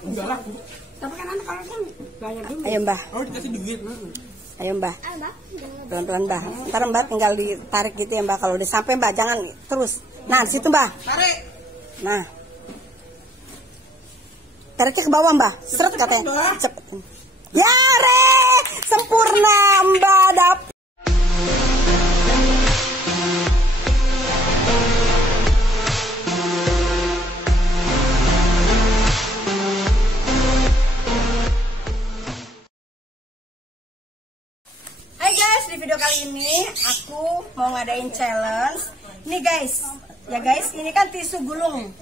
Enggak laku. Tapi kan kalau kan bayar dulu. Ayo Mbah. Oh dikasih duit. Ayo Mbah. Pelan-pelan Mbah. Ntar Mbah tinggal ditarik gitu ya Mbah. Kalau udah sampai Mbah jangan terus. Nah di situ Mbah. Tarik. Nah. Tariknya ke bawah Mbah. Seret katanya. Cepet. Ya re. Sempurna Mbah dapet. Hai guys, di video kali ini aku mau ngadain challenge. Nih guys, ya guys, ini kan tisu gulung.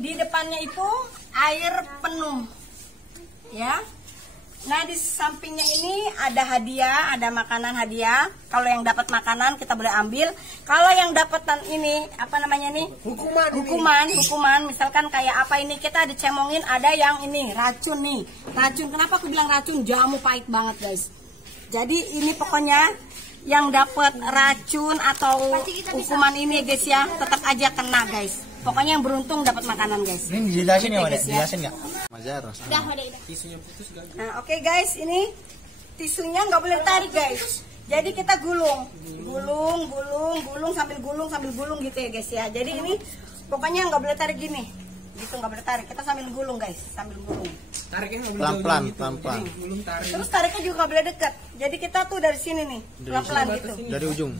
Di depannya itu air penuh, ya. Nah di sampingnya ini ada hadiah, ada makanan hadiah. Kalau yang dapat makanan kita boleh ambil. Kalau yang dapatan ini apa namanya nih? Hukuman. Misalkan kayak apa ini kita dicemongin, ada yang ini racun nih. Racun. Kenapa aku bilang racun? Jamu pahit banget guys. Jadi ini pokoknya yang dapat racun atau hukuman ini guys ya, tetap aja kena guys. Pokoknya yang beruntung dapat makanan guys. Ini dijelasin ya, dijelasin nggak? Nah oke guys, ini tisunya nggak boleh tarik guys. Jadi kita gulung sambil gulung gitu ya guys ya. Jadi ini pokoknya nggak boleh tarik gini, gitu nggak boleh tarik. Kita sambil gulung guys, sambil gulung. Tariknya Pelan-pelan. Terus tariknya juga nggak boleh dekat. Jadi kita tuh dari sini nih, pelan-pelan gitu. Dari ujung.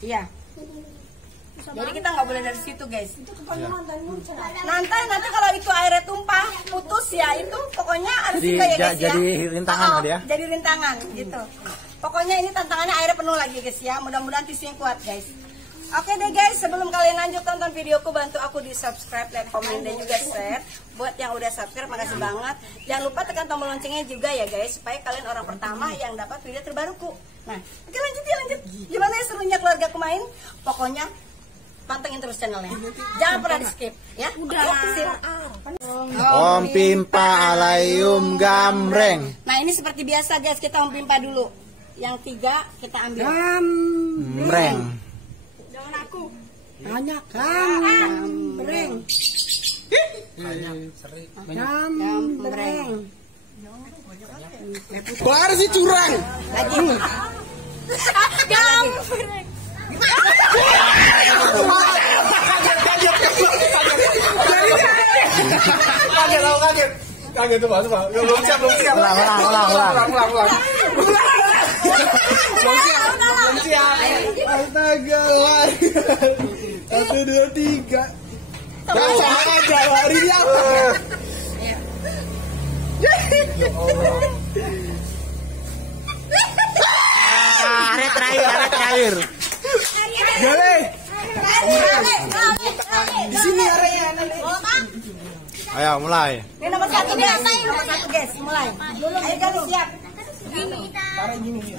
Iya. Jadi kita nggak boleh dari situ guys. Nanti kalau itu airnya tumpah, putus ya itu pokoknya harus juga ya guys ya. Jadi rintangan tadi ya. Jadi rintangan gitu. Pokoknya ini tantangannya airnya penuh lagi guys ya. Mudah-mudahan tisunya kuat guys. Oke deh guys, sebelum kalian lanjut tonton videoku, bantu aku di subscribe, like, komen, dan juga share. Buat yang udah subscribe, makasih banget. Jangan lupa tekan tombol loncengnya juga ya guys, supaya kalian orang pertama yang dapat video terbaruku. Nah, oke lanjut. Gimana ya serunya keluarga aku main? Pokoknya pantengin terus channelnya. Jangan pernah di skip ya. Udah. Om Pimpa alayum gamreng. Nah ini seperti biasa guys, kita Om Pimpa dulu. Yang 3 kita ambil. Gamreng. Jangan aku. Banyak Gamreng. Gamreng. Baru sih curang. Lagi. Gamreng. Kaget tuh Pak. Belum siap. Ulang. Belum siap. Astaga. 1 2 3. Sama aja larinya apa? Aret terakhir. Gale. Di sini area. Ayo mulai. Ini nomor 1 guys. Nomor 1 guys, mulai. Ayo guys siap.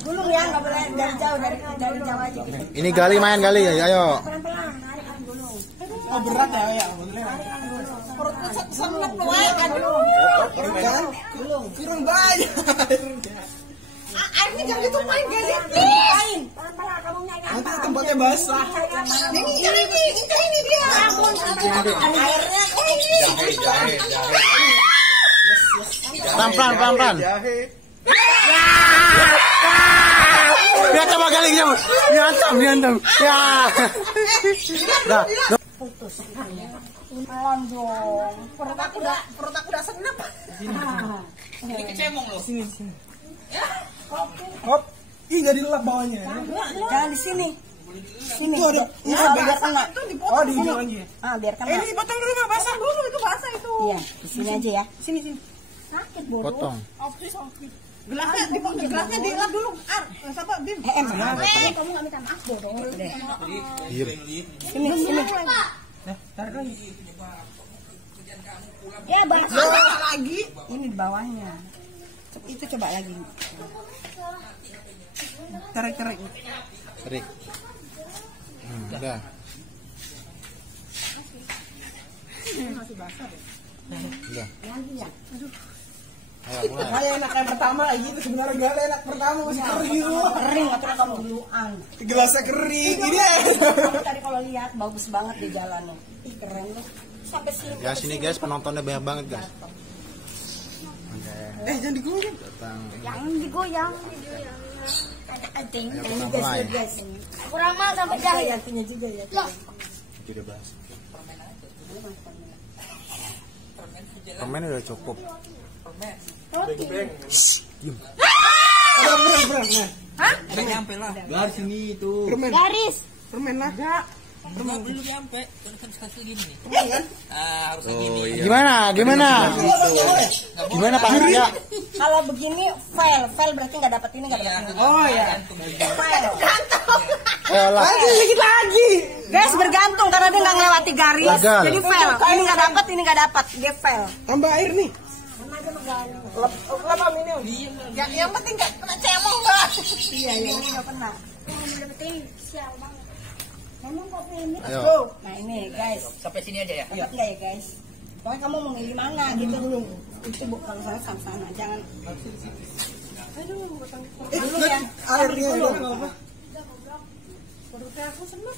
Gulung ya, nggak boleh dari jauh, dari jauh aja gitu. Ini Gali main Gali ya, ayo. Pelan-pelan, tarikan gulung. Oh berat ya. Perutku senep loh, kan gulung. Turun banyak. Airnya jangan ditumpahin guys. Tumpahin. Pelan-pelan, kamu nyanyi. Nanti tempatnya basah. Ini dia. Ampun, airnya Pelan-pelan. Lihat coba Gali coba. Diantam. Ya. Dah. putus. Pelan dong. Perut aku udah senep. Ini kecemong loh. Sini. Hop. Ih, enggak dilap bawahnya. Jangan di sini. Sini. Itu ada. Biar kena. Oh, di ujung lagi. Biar kena. Ini potong dulu enggak basah dulu, itu basah itu. Iya, di sini aja ya. Sini. Sakit bodoh. Potong. Gelasnya dilap dulu. Siapa Bim? Kamu nggak minta maaf bodoh. Iya. Sini. Tarik lagi. Ya, Basah lagi. Ini di bawahnya. Itu coba lagi. Tarik. Tarik. Udah. Masih basah deh. Udah. Lagi ya. Aduh. Ayo mulai. Saya enak yang pertama lagi itu sebenarnya gak enak pertama masih kering semua. Kering, akhirnya kamu duluan. Gelasnya kering. Ini Kamu tadi kalau lihat bagus banget di jalannya. Ih, keren loh. Sampai sini. Ya sini guys, penontonnya banyak banget guys. Jangan digoyang. Datang. Yang digoyang. Ading. Ayo Ini kita mulai. guys. Kurang mal sampai jahe. Yang punya juga ya. Loh, Tidak bahas. Permen udah cukup. roti. Diam. Ada permen. Hah? Udah nyampe lah. Garis ini itu. Permen. Garis. Permen lah. Belum nyampe. Kan sekali gini nih. Permen kan? Ah, harus gini. Gimana? Gimana Pak? Ya. Kalau begini fail berarti nggak dapat ini nggak dapat ini. Oh ya. Fail. Ayolah. Lagi dikit lagi. Guys bergantung karena dia nggak ngelewati garis, Gagal. jadi fail. Ini nggak dapat, ini nggak dapat, dia fail. Tambah air nih. Lapa minum. Yang penting nggak kena cemong nggak? Iya ini nggak pernah. Dapetin sial banget. Memang kopi ini. Ayo. Nah ini guys, Sampai sini aja ya. dapat nggak ya guys? Pokoknya kamu mau milih mana gitu dulu. Itu kalau saya sama-sama, jangan. Aduh, dulu ya. Airnya dulu apa? Perutnya aku seneng.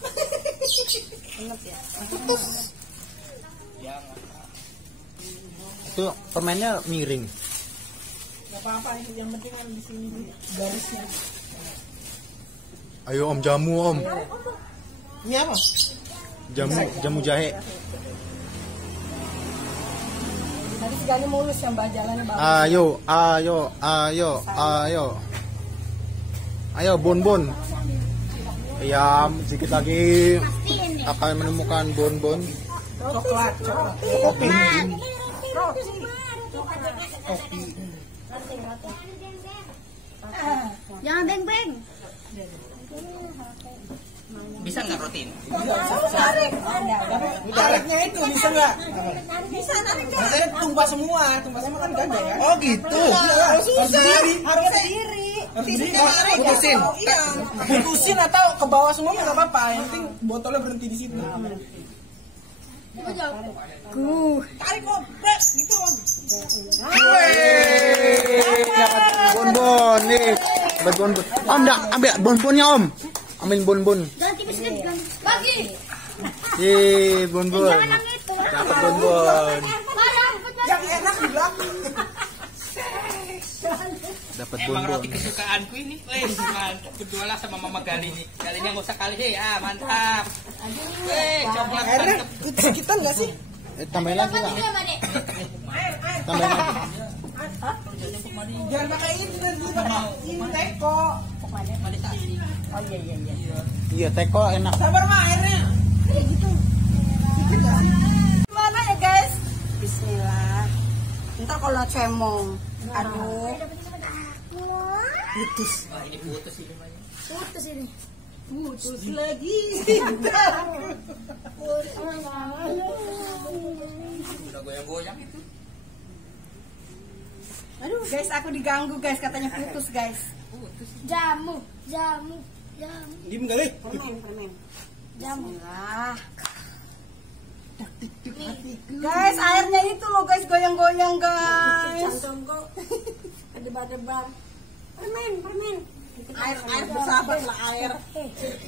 Seneng ya. Itu permennya miring. Gak apa-apa, yang penting kan di sini garisnya. Ayo Om jamu Om. Ini apa? Jamu jahe. Tadi si Gani mulus yang mbak jalannya bagus. Ayo Bon. Ya, sedikit lagi akan menemukan Bon. Coklat. Kopi. Jangan beng-beng. Bisa nggak rutin? Airnya itu bisa nggak? Bisa nanti Rasanya tumpah semua kan ganda ya? Oh gitu. Susah. harus sendiri. Putusin. Putusin atau ke bawah semua nggak apa-apa. Yang penting botolnya berhenti di situ. Tarik kok, gitu om. Dapat Bon nih. Dapat Bon. Om, ambil bonbonnya Om. Ambil bonbon. Jangan tipis kan. Bagi. Bon. Jangan yang itu. Dapat bonbon. Yang enak di belakang. Dapat Emang bonbon. roti kesukaanku ini. Mantap. Berdua lah sama Mama Gali nih. Kalinya nggak usah kali deh. Ah, mantap. Coklat Airnya mantap. sekitar nggak sih? Tambahin lagi lah. Tambahin lagi. Jangan pakai ini ini teko. Oh iya. Iya, teko enak. Sabar mah airnya. Gimana ya guys? Bismillah. Ntar kalau cemong, aduh. Putus. Wah, ini putus ini namanya. Putus ini. Putus lagi. Udah goyang-goyang itu. Aduh guys, aku diganggu guys, katanya putus guys. Jamu. Diem kali. Permen. Jamu. Bismillah. Guys, airnya itu loh guys, goyang-goyang guys. Debar-debar. Permen. Air bersahabat lah air.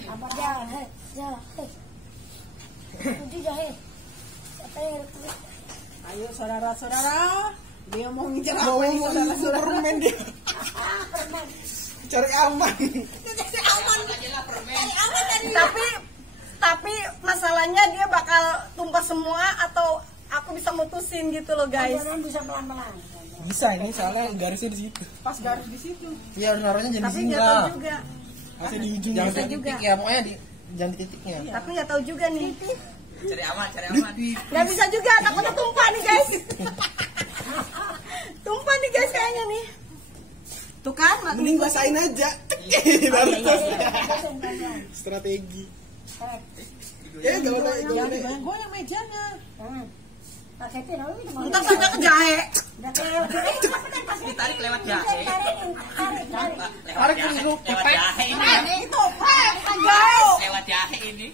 Apa jahe? Itu jahe. Apa yang Ayo saudara-saudara, dia mau ngejar apa Bawa nih saudara-saudara? permen dia. Cari aman. Tapi masalahnya dia bakal tumpah semua atau aku bisa mutusin gitu loh guys. bisa pelan-pelan. Bisa ini soalnya garisnya di situ. Pas garis di situ. Iya naruhnya jangan di Tapi sini nggak lah. tahu juga. Masih di ujung. Jangan Jangan di titik ya, pokoknya jangan di titiknya. Tapi nggak tahu juga nih. Cari aman. Nggak bisa juga, takutnya tumpah nih guys. Tumpah nih guys kayaknya nih. Tuh kan, Mending basahin aja. Baru strategi. Ya jangan goyang mejanya. Pakai itu namanya. Ntar sudah ke jahe. Ditarik lewat jahe. Tarik Lewat dulu. jahe ini ya. Itu, guys. Lewat jahe ini.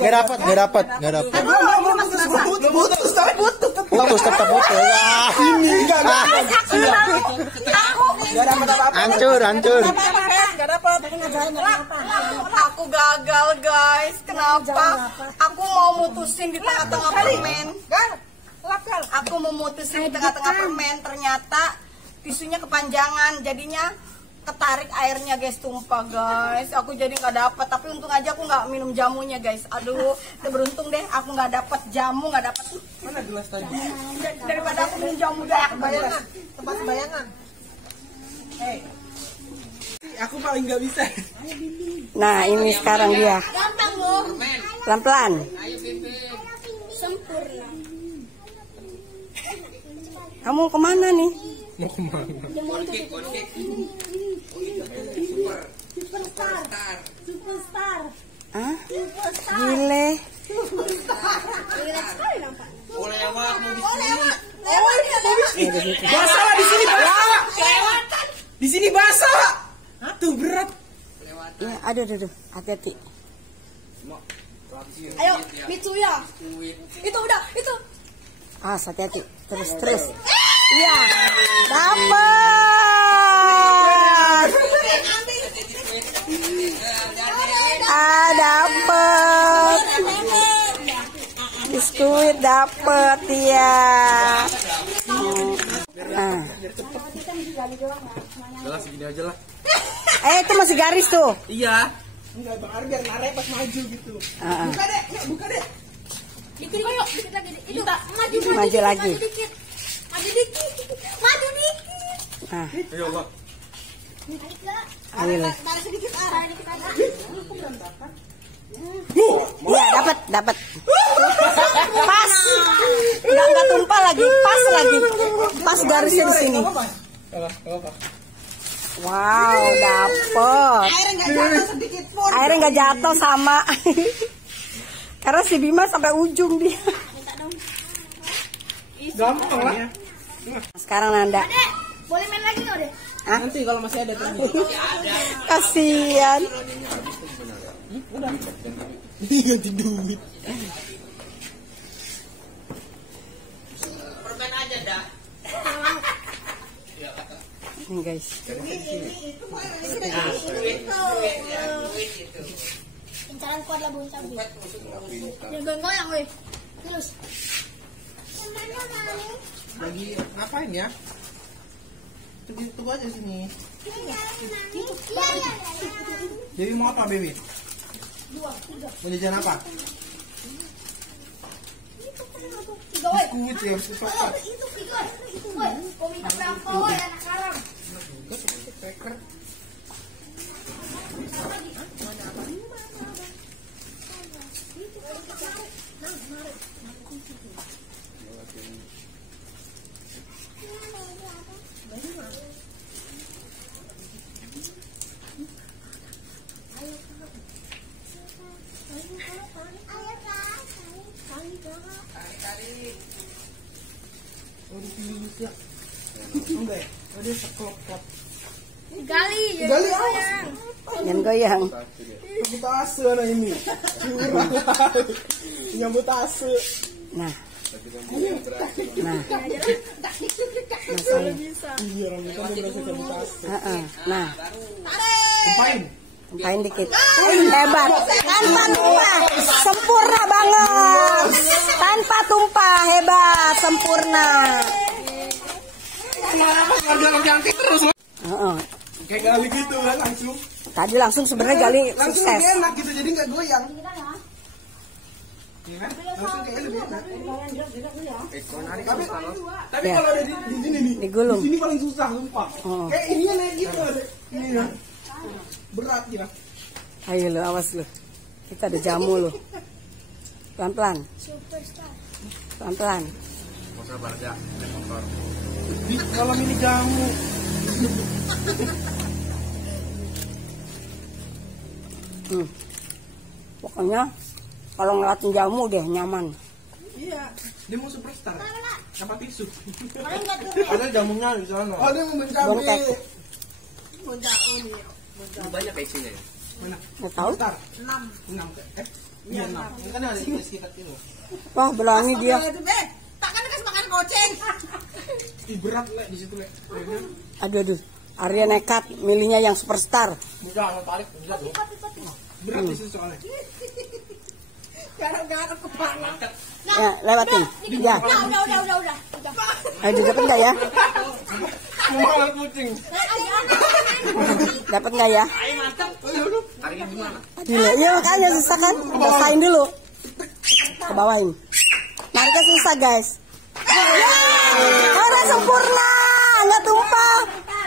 Gak dapat. Aduh, masih rasa. Putus tapi putus. Putus tetap putus. Wah, Ini enggak. Aku Enggak dapat apa-apa. hancur. Enggak dapat. Aku gagal guys. Kenapa? Aku mau mutusin di tengah-tengah permen. aku memutusin di tengah-tengah permen, ternyata tisunya kepanjangan, jadinya ketarik airnya guys, tumpah guys. Aku jadi nggak dapat, tapi untung aja aku nggak minum jamunya guys. Aduh, beruntung deh aku nggak dapat jamu, nggak dapat. Mana gelas tadi? Daripada aku minum jamu dah. Bayangan, tempat bayangan. Aku paling nggak bisa. Nah ini sekarang dia. Gampang loh. Pelan-pelan. Ayo pimpin. Sempurna. Kamu kemana nih? Mau kemana? Konkek. Superstar. Superstar. Hah? Superstar. Gile. Lihat sekali nampak. Boleh lewat mau di sini. Basah lah di sini basah. Di sini basah. Tuh berat. Ya, aduh, hati-hati. Ayo, Mitsuya. Itu udah, itu. Hati-hati. Terus. Iya, dapat. Dapat. Biskuit dapat ya. Jelas segini aja lah. Itu masih garis tuh. Iya. Enggak, Bang Ari biar narik pas maju gitu. Buka deh, buka deh. Dikit yuk, dikit lagi. Itu maju lagi. dikit. Maju dikit. Maju dikit. Nah, Ayo, Allah. ayo lah. Tarik sedikit arah dikit aja. Iya, dapat. Pas. Enggak tumpah lagi, pas lagi. Pas garisnya di sini. Apa? Wow, dapet. Airnya nggak jatuh sedikit pun. Airnya nggak jatuh sama. Karena si Bima sampai ujung dia. Gampang lah. Sekarang Nanda. Dek, boleh main lagi nggak, Dek? Nanti kalau masih ada terus. Kasian. Ganti duit. Permen aja dah. Ini guys. Incaran kuat lah buncang. Yang goyang, weh. Terus. Lagi ngapain ya? Tunggu aja sini. Dewi mau apa, Dewi? Mau jajan apa? Biskuit ya, biskuit coklat. Itu, weh. Kau minta berapa, weh, anak haram. Cracker. Oh, dipilih juga. Enggak ya? Oh, dia sekelop-kelop. Gali, Gali, goyang. Jangan goyang. Sabotase anak ini. Nyambut ase. Nah. Nah. Iya, rambutan dia berasa sabotase. Nah. Tumpahin. Tumpahin dikit. Hebat. Tanpa tumpah. Sempurna banget. Tanpa tumpah. Hebat. Sempurna. Kenapa keluarga orang cantik terus loh? Kayak gali gitu kan langsung. Tadi langsung sebenarnya Gali Langsung sukses. lebih enak gitu, jadi nggak goyang. Iya kan? Langsung kayak lebih enak. Tapi Ya. kalau ada di sini nih, Digulung. di sini paling susah lupa. Kayak ini naik gitu ada. Ini ya. Berat ya. Ayo lo, awas lo. Kita ada jamu lo. Pelan-pelan. Pelan-pelan. Kalau ini jamu. Pokoknya kalau ngeliatin jamu deh nyaman. Iya, dia mau superstar. Apa tisu? Ada jamunya di sana. Oh, dia mau mencapai. Bongkek. Banyak isinya ya. Mana? Nggak tahu. Bentar. 6. Iya 6. Ini kan ada di sekitar itu. Wah berani dia. Takkan kasih makan kucing. Ih, berat Le di situ Le. Aduh. Arya nekat milihnya yang superstar. Jangan tarik, bisa dong. Berat di situ soalnya. Ya, lewatin. Ya. Udah. Ayo dapat nggak ya? Mau kucing. Dapat nggak ya? Ayo mantap. Tarik gimana? Gila, iya makanya susah kan? Basahin dulu. Ke bawahin. Nariknya susah guys. Udah sempurna, nggak tumpah.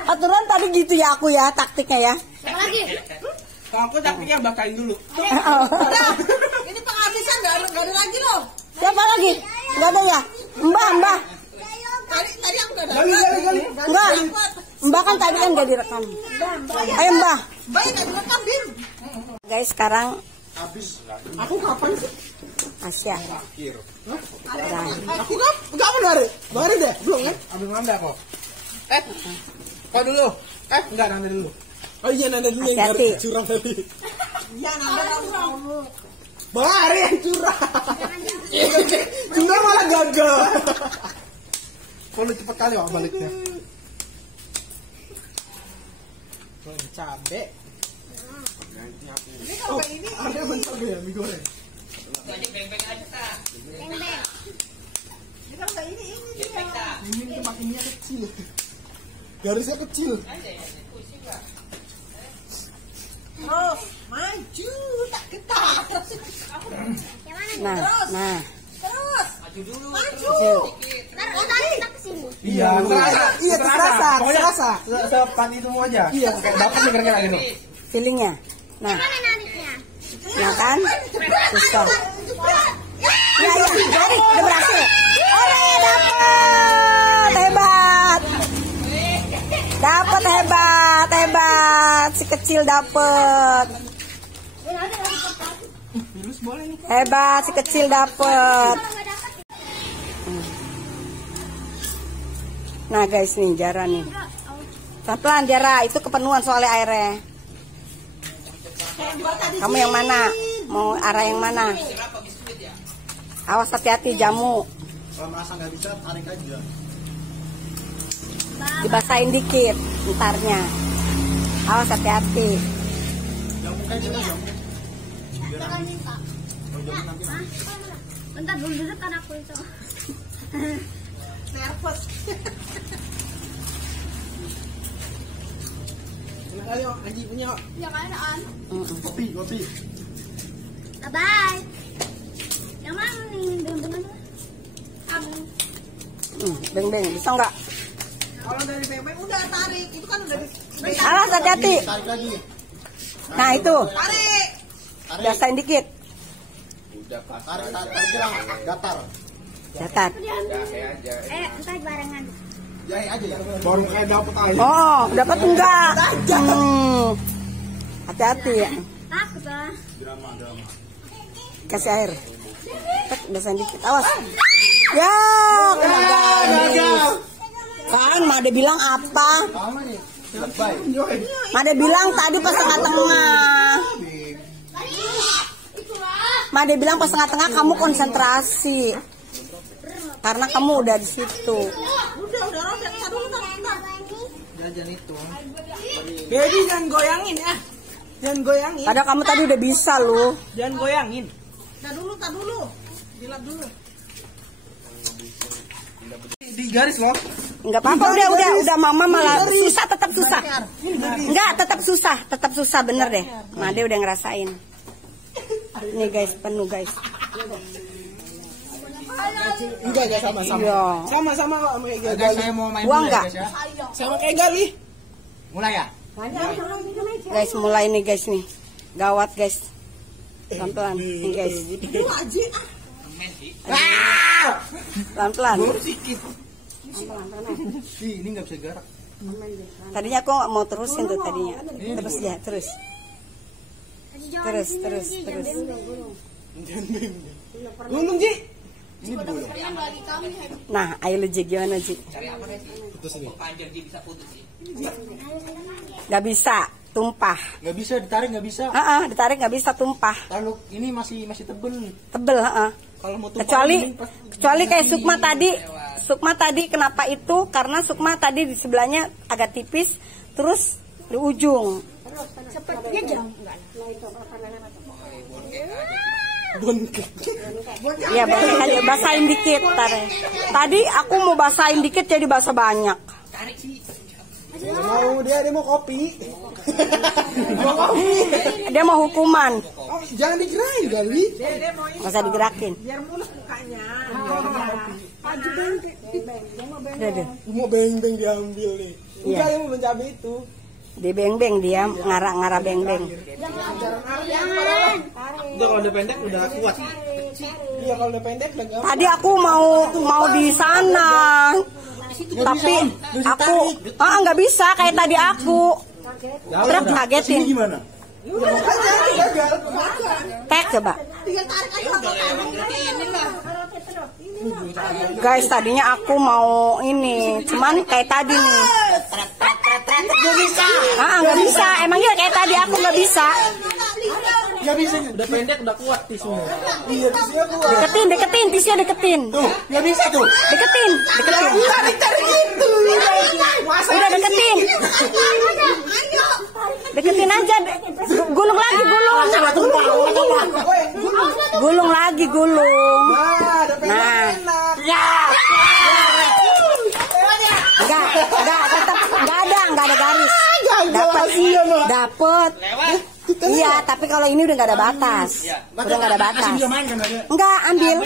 Aturan tadi gitu ya aku ya taktiknya ya. Siapa lagi? Kalau aku taktiknya bakalin dulu. Ini penghabisan nggak ada lagi loh. Siapa lagi? Nggak ada ya? Mbah. Tadi aku udah Gali. Enggak. Mbah kan tadi kan nggak direkam. Ayo Mbah. Baik, nggak direkam, Bim. Guys sekarang Aku kapan sih? Asia. Aku kan enggak menarik. Baru deh, belum kan? Ambil nanda kok. Kok dulu? Enggak nanda dulu. Oh iya nanda dulu yang Hati-hati. baru curang tadi. Iya nanda dulu. Bari yang curang. Curang malah gagal. Kalau cepet kali wak baliknya. Cabe. Oh, ini ada cabe ya mie goreng. Beng-beng aja tak. Ini kan kayak ini dia. Ini makinnya kecil. Garisnya kecil. Terus maju tak ketar. Nah. Terus. Maju dulu. Maju. Ntar kita kesini. Iya, terasa. Sepan itu aja. Iya, kayak dapat nih kira-kira gitu. Feelingnya. Nah. Mana nariknya? Nah kan? Susah. Ya, tarik, udah berhasil. Ore, dapat. Hebat. Dapat hebat. Si kecil dapat. Virus boleh nih. Hebat, si kecil dapat. Nah guys nih, Jara nih. Pelan-pelan Jara, itu kepenuhan soalnya airnya. Kamu yang mana? Mau arah yang mana? Awas hati-hati jamu. Kalau merasa nggak bisa, tarik aja. Dibasahin dikit entarnya. Awas hati-hati. Jangan minta. Bentar dulu kan aku itu. Nervous. Ayo, Anji punya. Ya kan, An. Kopi. Bye. Yang mana nih? Dengan Beng-beng, bisa nggak? Kalau dari bebek udah tarik, itu kan udah di Awas hati-hati. Tarik lagi. Nah itu, tarik. basahin dikit. Tarik bilang datar. Datar. entar barengan. Jahit aja ya. Baru kayak dapet aja. Oh, dapat enggak? Hati-hati ya. Takut lah. Kasih air. Basahin dikit. Awas. Ya, gagal. Kan Made bilang apa? Made bilang tadi pas tengah-tengah. Made bilang pas tengah-tengah kamu konsentrasi. Karena kamu udah di situ. Udah, jajan itu. Baby jangan goyangin ya. Jangan goyangin. Padahal kamu tadi udah bisa loh. Jangan goyangin. Tak dulu. Dilap dulu. Di garis loh. Enggak apa-apa, udah mama malah susah, tetap susah. Enggak, tetap susah bener deh. Made udah ngerasain. Nih guys, penuh guys. Enggak sama-sama. Iya. Sama-sama kok sama kayak Guys, Gali. saya mau main Buang bola, nggak? guys, ya. Sama kayak Gali. Mulai ya? Guys, mulai nih guys nih. Gawat guys. Pelan-pelan nih guys. Itu aja. Main sih. Pelan-pelan. Sikit. Ini nggak bisa gerak. Tadinya aku nggak mau terusin tuh tadinya. Terus ya, terus. Terus. Gulung Ji. Nah, ayo lu Ji, gimana Ji? Cari apa deh sih? Kok panjang dia bisa putus sih? Gak bisa, tumpah. Nggak bisa ditarik, nggak bisa. Ditarik nggak bisa, tumpah. Kalau ini masih tebel. Tebel, Kalau mau tumpah Kecuali kayak Sukma tadi kenapa itu? Karena Sukma tadi di sebelahnya agak tipis, terus di ujung. Sepertinya jauh. Bonkek. Iya, basahin dikit tadi aku mau basahin dikit jadi basah banyak. Dia mau kopi. Mau kopi. Dia mau hukuman. Oh, jangan digerakin kali. Masa digerakin. Biar mulus mukanya. Udah. Mau beng-beng diambil nih. Enggak, yang mau cabai itu. Di beng-beng dia ngarah beng-beng. Udah kalau udah pendek udah kuat. Iya kalau udah pendek udah gampang. Tadi aku mau di sana. Tapi aku nggak bisa kayak tadi aku. Terus kagetin. Gimana? Tek coba. Guys, tadinya aku mau ini, cuman kayak tadi nih. Nggak bisa. Emangnya kayak tadi aku nggak bisa. Nggak bisa. Udah pendek udah kuat tisunya. Iya tisunya kuat. Deketin, tisunya deketin. Tuh, nggak bisa tuh. Deketin. Tarik gitu. Udah deketin. Deketin aja. Gulung lagi, gulung. Gulung lagi, gulung. Nah. Ya. Enggak ada garis. Dapat. Iya, tapi kalau ini udah nggak ada batas. Udah nggak ada batas. Enggak, ambil.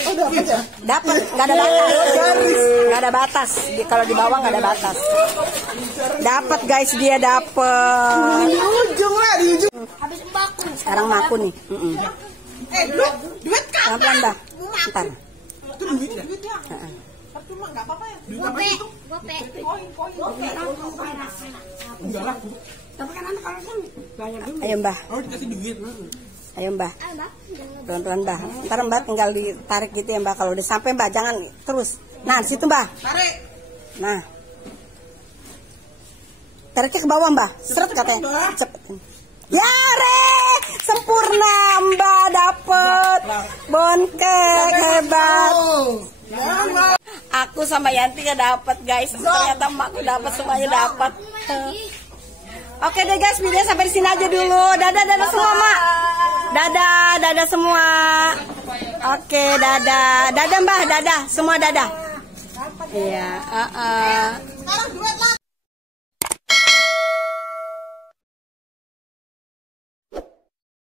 Dapat, nggak ada batas. Nggak ada batas. Kalau di bawah nggak ada batas. Dapat guys, dia dapat. Di ujung lah, di ujung. Habis embaku. Sekarang maku nih. Duit kan? Pelan-pelan dah. Ntar. Itu duit ya? Tapi mah enggak apa-apa ya. Gope. Enggak lah. Tapi kan anak kalau kan banyak dulu. Ayo Mbah. Oh dikasih duit. Ayo Mbah. Pelan-pelan Mbah. Ntar Mbah tinggal ditarik gitu ya Mbah. Kalau udah sampai Mbah jangan terus. Nah di situ Mbah. Tarik. Nah. Tariknya ke bawah Mbah. Seret katanya. Cepet. Ya Re, sempurna Mbah dapet bonkek hebat. Aku sama Yanti gak dapet guys. Ternyata emakku dapet, semuanya dapet. Oke deh guys, video sampai di sini aja dulu. Dadah semua Mak. Dadah semua. Oke, dadah Mbah, dadah semua dadah. Iya, Sekarang duit lah.